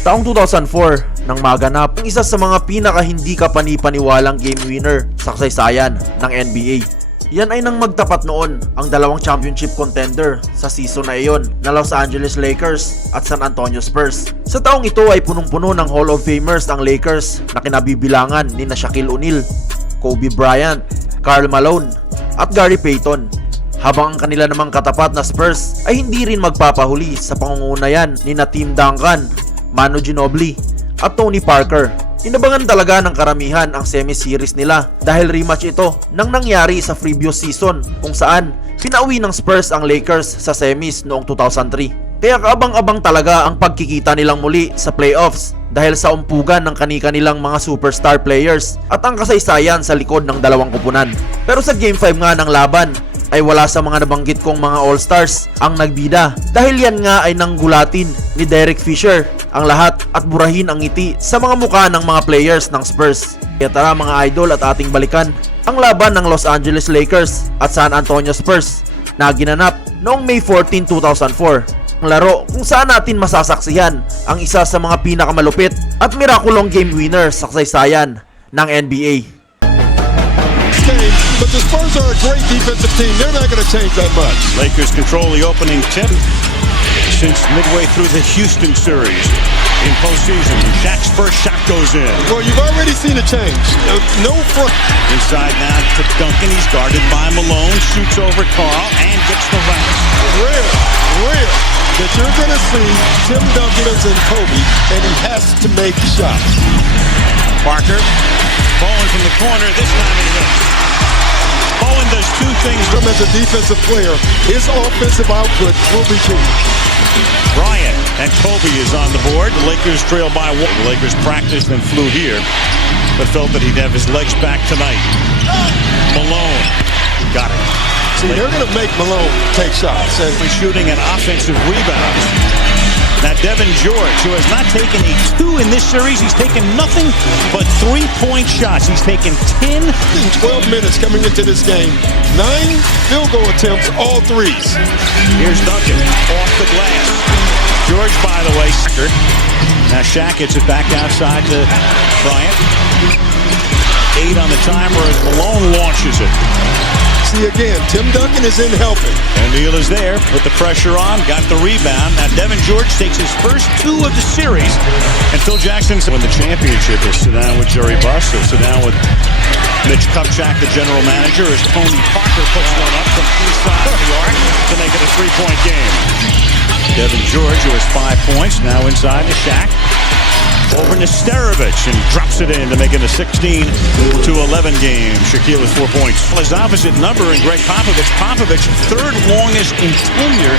Taong 2004 nang maganap ang isa sa mga pinaka hindi kapani-paniwalang game winner sa kasaysayan ng NBA. Yan ay nang magtapat noon ang dalawang championship contender sa season na iyon na Los Angeles Lakers at San Antonio Spurs. Sa taong ito ay punong-puno ng Hall of Famers ang Lakers na kinabibilangan ni Shaquille O'Neal, Kobe Bryant, Karl Malone at Gary Payton. Habang ang kanila namang katapat na Spurs ay hindi rin magpapahuli sa pangungunayan ni Tim Duncan, Manu Ginobili at Tony Parker. Inabangan talaga ng karamihan ang semi-series nila dahil rematch ito nang nangyari sa previous season kung saan pinauwi ng Spurs ang Lakers sa semis noong 2003. Kaya kaabang-abang talaga ang pagkikita nilang muli sa playoffs dahil sa umpugan ng kani-kanilang mga superstar players at ang kasaysayan sa likod ng dalawang kupunan. Pero sa Game 5 nga ng laban ay wala sa mga nabanggit kong mga all-stars ang nagbida dahil yan nga ay nanggulatin ni Derek Fisher ang lahat at burahin ang ngiti sa mga mukha ng mga players ng Spurs. Kaya tara mga idol at ating balikan ang laban ng Los Angeles Lakers at San Antonio Spurs na ginanap noong May 14, 2004. Ang laro kung saan natin masasaksihan ang isa sa mga pinakamalupit at mirakulong game winner sa kasaysayan ng NBA. But the Spurs are a great defensive team. They're not going to change that much. Lakers control the opening tip since midway through the Houston series in postseason. Shaq's first shot goes in. Well, you've already seen a change. No front. Inside now to Duncan. He's guarded by Malone. Shoots over Carl and gets the bounce. Rare that you're going to see Tim Duncan and Kobe, and he has to make shots. Parker, Bowen from the corner. This time he hits. Bowen does two things. As a defensive player, his offensive output will be key. Bryant and Kobe is on the board. The Lakers trail by one. The Lakers practiced and flew here, but felt that he'd have his legs back tonight. Malone got it. See, they're going to make Malone take shots. And shooting and offensive rebounds. Now Devin George, who has not taken a 2 in this series, he's taken nothing but 3-point shots. He's taken 10 in 12 minutes coming into this game. 9 field goal attempts, all threes. Here's Duncan off the glass. George, by the way, now Shaq gets it back outside to Bryant. 8 on the timer as Malone launches it. See again, Tim Duncan is in helping. And Neal is there, put the pressure on, got the rebound. Now Devin George takes his first 2 of the series. And Phil Jackson win the championship. He'll sit down with Jerry Buss. He'll sit down with Mitch Kupchak, the general manager, as Tony Parker puts one up from inside the arc to make it a 3-point game. Devin George, who has 5 points, now inside to Shaq. Over Nesterovich and drops it in to make it a 16-11 game. Shaquille with 4 points. His opposite number in Greg Popovich. Popovich, third longest in tenure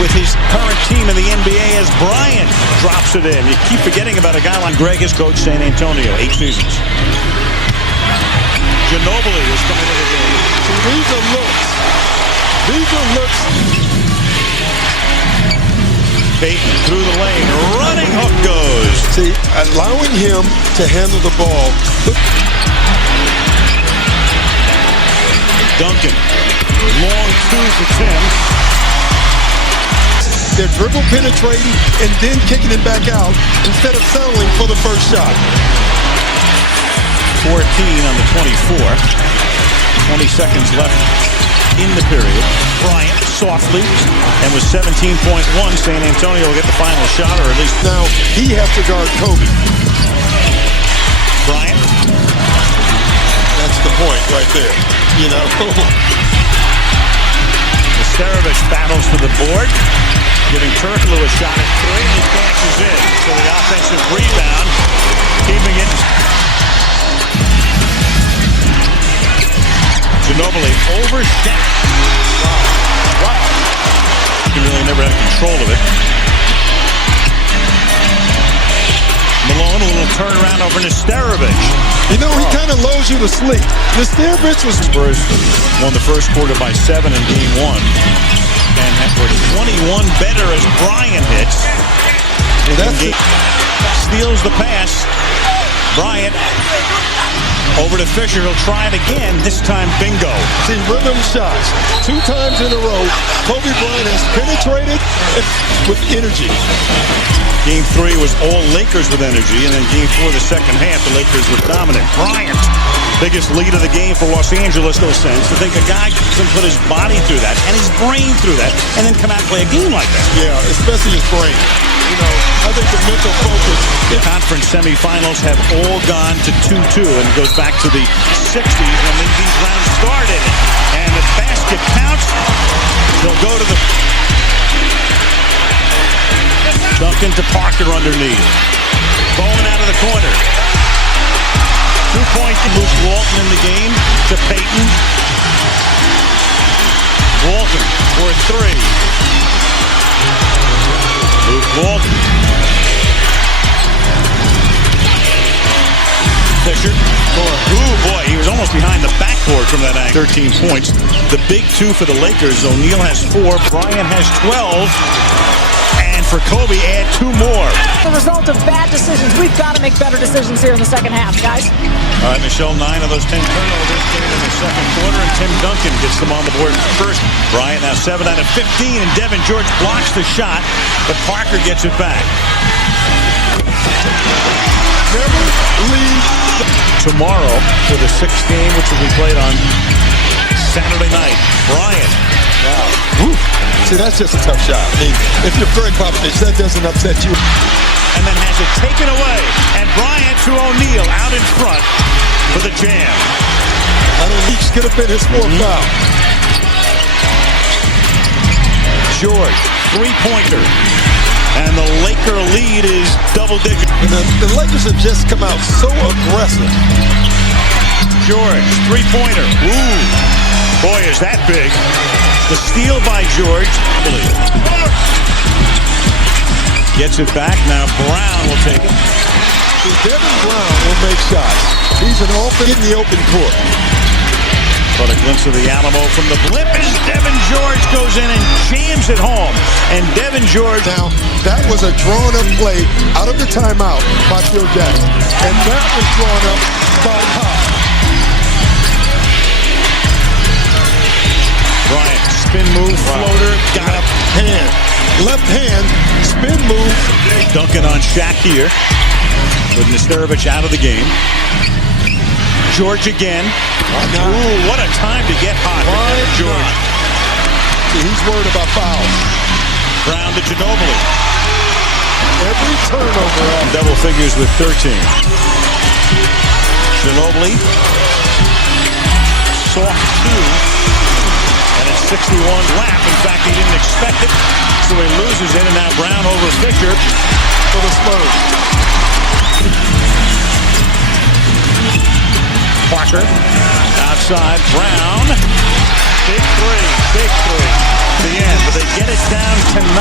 with his current team in the NBA as Bryant drops it in. You keep forgetting about a guy like Greg, his coach, San Antonio, 8 seasons. Ginobili is coming into the game. So these are looks. These are looks. Payton through the lane, running hook goes. See, allowing him to handle the ball. Duncan, long 2 for Tim. They're dribble penetrating and then kicking it back out instead of settling for the first shot. 14 on the 24. 20 seconds left in the period. Bryant softly, and with 17.1, San Antonio will get the final shot, or at least now he has to guard Kobe. Bryant. That's the point right there. You know. Nesterovich battles for the board, giving Turkoglu a shot at 3, and he dances in. So the offensive rebound, keeping it. Ginobili over Shaq. Wow. He really never had control of it. Malone, a little turnaround over Nesterovich. You know, he kind of lulls you to sleep. Nesterovich was... Spurs won the first quarter by 7 in game 1. And were 21 better as Bryant hits. Well, that's steals the pass. Bryant Over to Fisher, he'll try it again, this time bingo. See, rhythm shots. 2 times in a row, Kobe Bryant has penetrated with energy. Game 3 was all Lakers with energy, and then Game 4, the second half, the Lakers were dominant. Bryant, biggest lead of the game for Los Angeles, no sense to think a guy can put his body through that and his brain through that and then come out and play a game like that. Yeah, especially his brain. You know, I think the mental focus. The conference semifinals have all gone to 2-2, and it goes back to the 60s when these rounds started. And the basket counts. They'll go to the... Duncan to Parker underneath. Bowen out of the corner. 2-point Luke Walton in the game to Payton. Walton for 3. Luke Walton. Fisher. Ooh, boy, he was almost behind the backboard from that angle. 13 points. The big 2 for the Lakers. O'Neal has 4. Bryant has 12. And for Kobe, add 2 more. The result of bad decisions. We've got to make better decisions here in the second half, guys. All right, Michelle, 9 of those 10 turnovers came in the second quarter, and Tim Duncan gets them on the board first. Bryant now 7 out of 15, and Devin George blocks the shot, but Parker gets it back. Never leave. Tomorrow for the 6th game, which will be played on Saturday night. Bryant. Wow. Woo. See, that's just a tough shot. I mean, if you're Greg Popovich, that doesn't upset you. And then has it taken away. And Bryant to O'Neal out in front for the jam. I don't think could have been his 4th foul. George, 3-pointer. And the Laker lead is double-digit. And the Lakers have just come out so aggressive. George, 3-pointer. Ooh, boy, is that big. The steal by George. Gets it back. Now Brown will take it. Devin Brown will make shots. He's an in the open court. But a glimpse of the Alamo from the blip as Devin George goes in and jams it home. And Devin George. Now, that was a drawn-up play out of the timeout by Phil Jackson. And that was drawn up by Pop. Bryant, spin move, floater, got it. Left hand, spin move. Duncan on Shaq here. With Nesterovic out of the game. George again. Ooh, what a time to get hot. George. See, he's worried about fouls. Brown to Ginobili. Every turnover. Double figures with 13. Ginobili. Soft 2. And it's 61 lap. In fact, he didn't expect it. So he loses it. And now Brown over Fisher For the Spurs. Parker. Outside. Brown. Big 3. Big 3. The end. But they get it down to 9.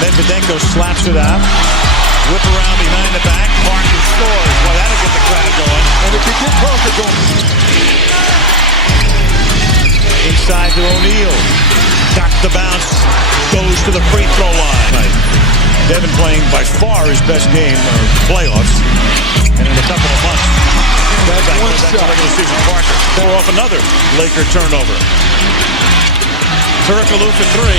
Medvedenko slaps it out. Whip around behind the back. Parker scores. Well, that'll get the crowd going. And if you get Parker going. Inside to O'Neal. Got the bounce. Goes to the free throw line. Devin playing by far his best game of playoffs. And in a couple of months. That's one shot. Regular season. Parker. Throw off another Laker turnover. Turkoglu for 3.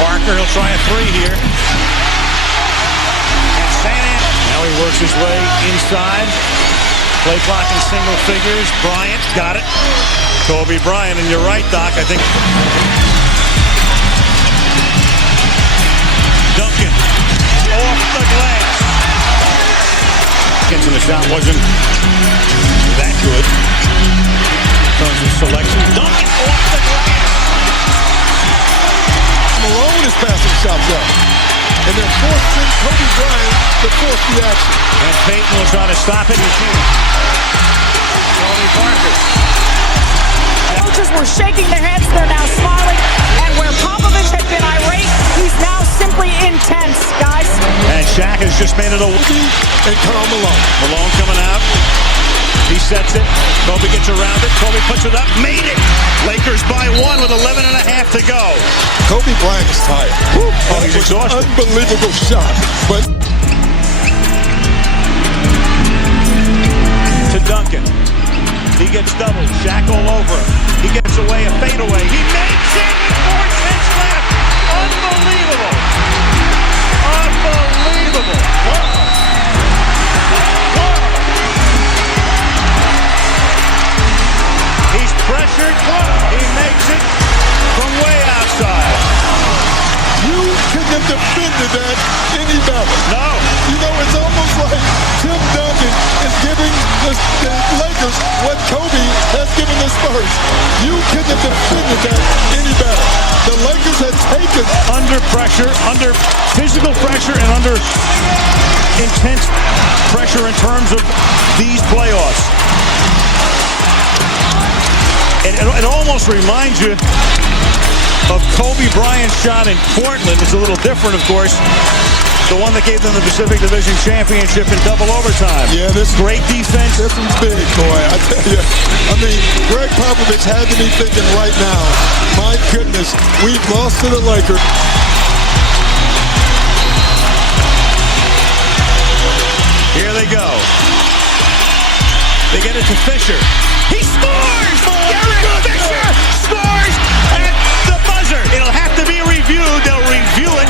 Parker, he'll try a 3 here. And Santa. Now he works his way inside. Play clock in single figures. Bryant got it. Kobe Bryant, and you're right, Doc. I think Duncan off the glass. And the shot wasn't that good. In terms of selection. Duncan off the glass. Malone is passing shots up. And they're forcing Kobe Bryant to force the action. And Payton will try to stop it. He's in. Tony Parker. Coaches were shaking their heads. They're now smiling. And where Popovich had been irate, he's now simply intense, guys. And Shaq has just made it a... And Karl Malone. Malone coming out. He sets it. Kobe gets around it. Kobe puts it up. Made it. Lakers by 1 with 11 and a half to go. Kobe Bryant is tired. Oh, he's exhausted. Unbelievable shot. But to Duncan. He gets doubled. Shaq all over him. He gets away a fadeaway. He makes it with 4 tenths left. Unbelievable. Unbelievable. He's pressured. He makes it from way outside. you couldn't have defended that any better. No. You know, it's almost like Tim Duncan is giving the Lakers what Kobe has given the Spurs. You couldn't have defended that any better. The Lakers had taken Under pressure, under physical pressure, and under intense pressure in terms of these playoffs. And it almost reminds you of Kobe Bryant's shot in Portland. It's a little different, of course. The one that gave them the Pacific Division Championship in double overtime. Yeah, this great defense. This one's big, boy. I tell you. I mean, Greg Popovich had to be thinking right now, my goodness, we've lost to the Lakers. Here they go. They get it to Fisher. He scores! Derek Fisher scores at the buzzer. It'll have to be reviewed. They'll review it.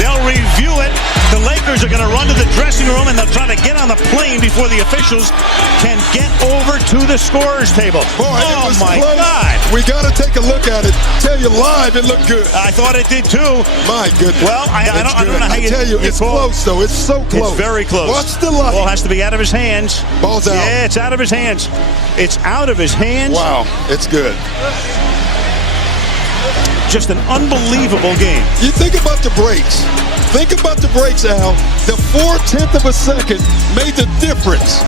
They'll review it. The Lakers are going to run to the dressing room and they'll try to get on the plane before the officials can get over to the scorer's table. Boy, oh it was my close. God. We got to take a look at it. Tell you live, it looked good. I thought it did too. My goodness. Well, I don't know how I tell you, it's call. close though. It's so close. It's very close. Watch the light. Ball has to be out of his hands. Ball's out. Yeah, it's out of his hands. It's out of his hands. Wow, it's good. Just an unbelievable game. You think about the breaks. Think about the breaks, Al. The 4/10 of a second made the difference.